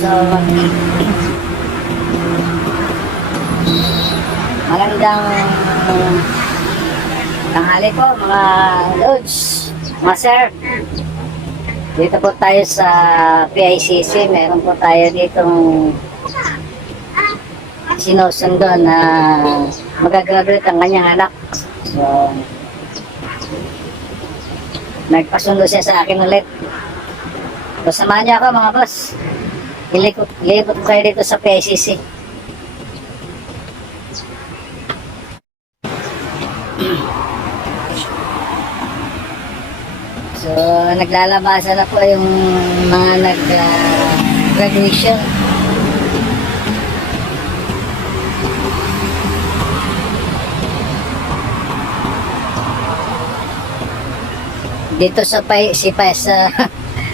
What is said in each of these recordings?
So, magandang tanghali po mga lods, mga sir. Dito po tayo sa PICC. Meron po tayo ditong sinusundo na magagraduate ang kanyang anak. So, nagpasundo siya sa akin ulit. So, samahan niyo ako mga boss. Ilipot ko kayo dito sa PICC. So, naglalabasan na po yung mga nag-graduation. Dito sa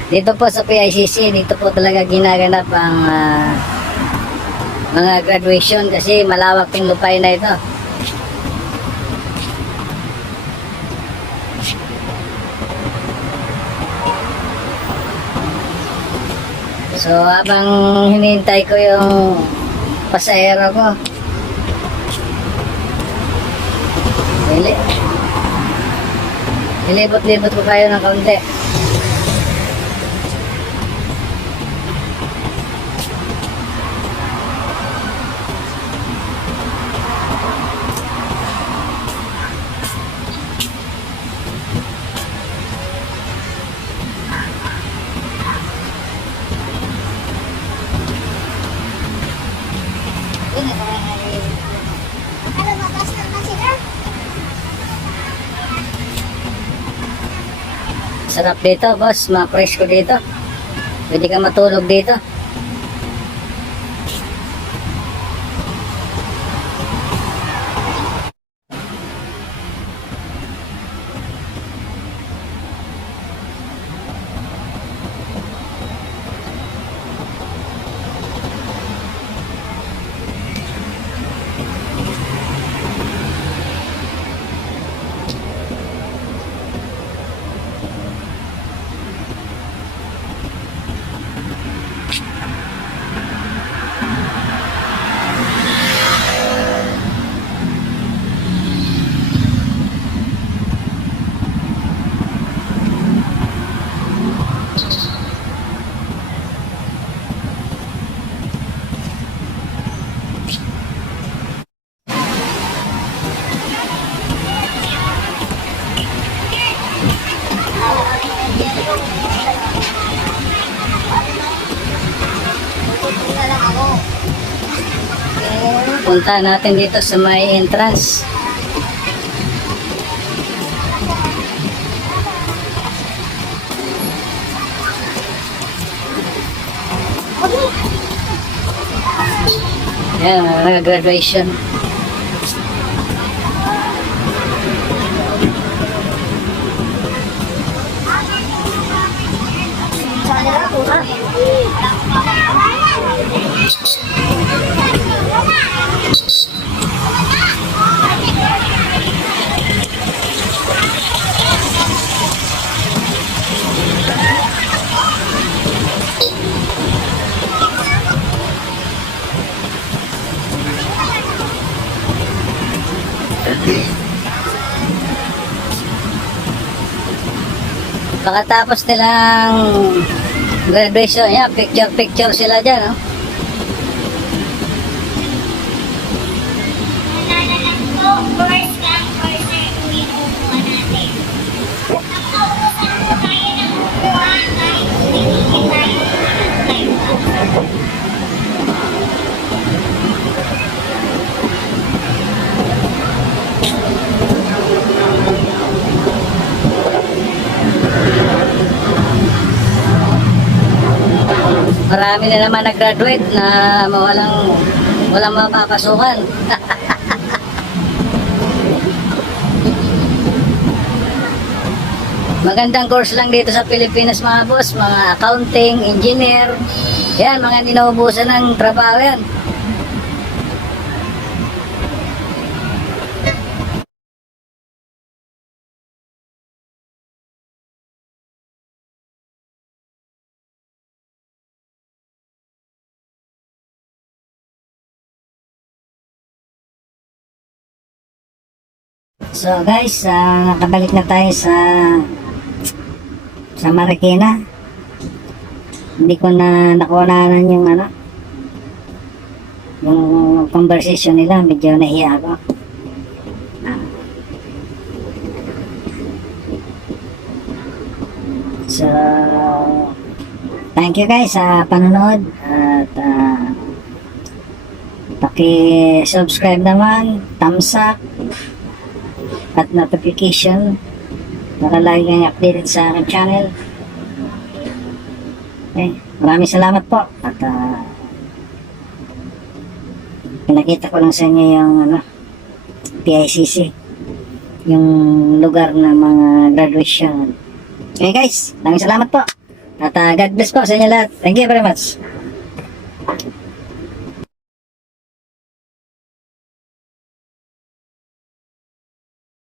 dito po sa PICC, dito po talaga ginaganap ang mga graduation kasi malawak yung lupay na ito. So, habang hinihintay ko yung pasahero ko, ilibot-libot ko kayo ng kaunti. Sarap dito, boss. Ma-fresh ko dito. Pwede ka matulog dito. Punta natin dito sa may entrance. Yan, mga graduation. Pagkatapos nilang graduation, yan, picture sila dyan, no? Marami na naman nag-graduate na walang mapapasukan. Magandang course lang dito sa Pilipinas mga boss, mga accounting, engineer. Yan, mga ninaubusan ng trabaho yan. So guys, nakabalik na tayo sa Marikina. Hindi ko na nakuhanan yung yung conversation nila, medyo nahiya ako. So, thank you guys sa panonood at paki-subscribe naman, thumbs up at notification para lagi kang updated sa aking channel. Okay, maraming salamat po at pinakita ko lang sa inyo yung PICC, yung lugar na mga graduation. Okay guys, maraming salamat po at God bless po sa inyo lahat. Thank you very much.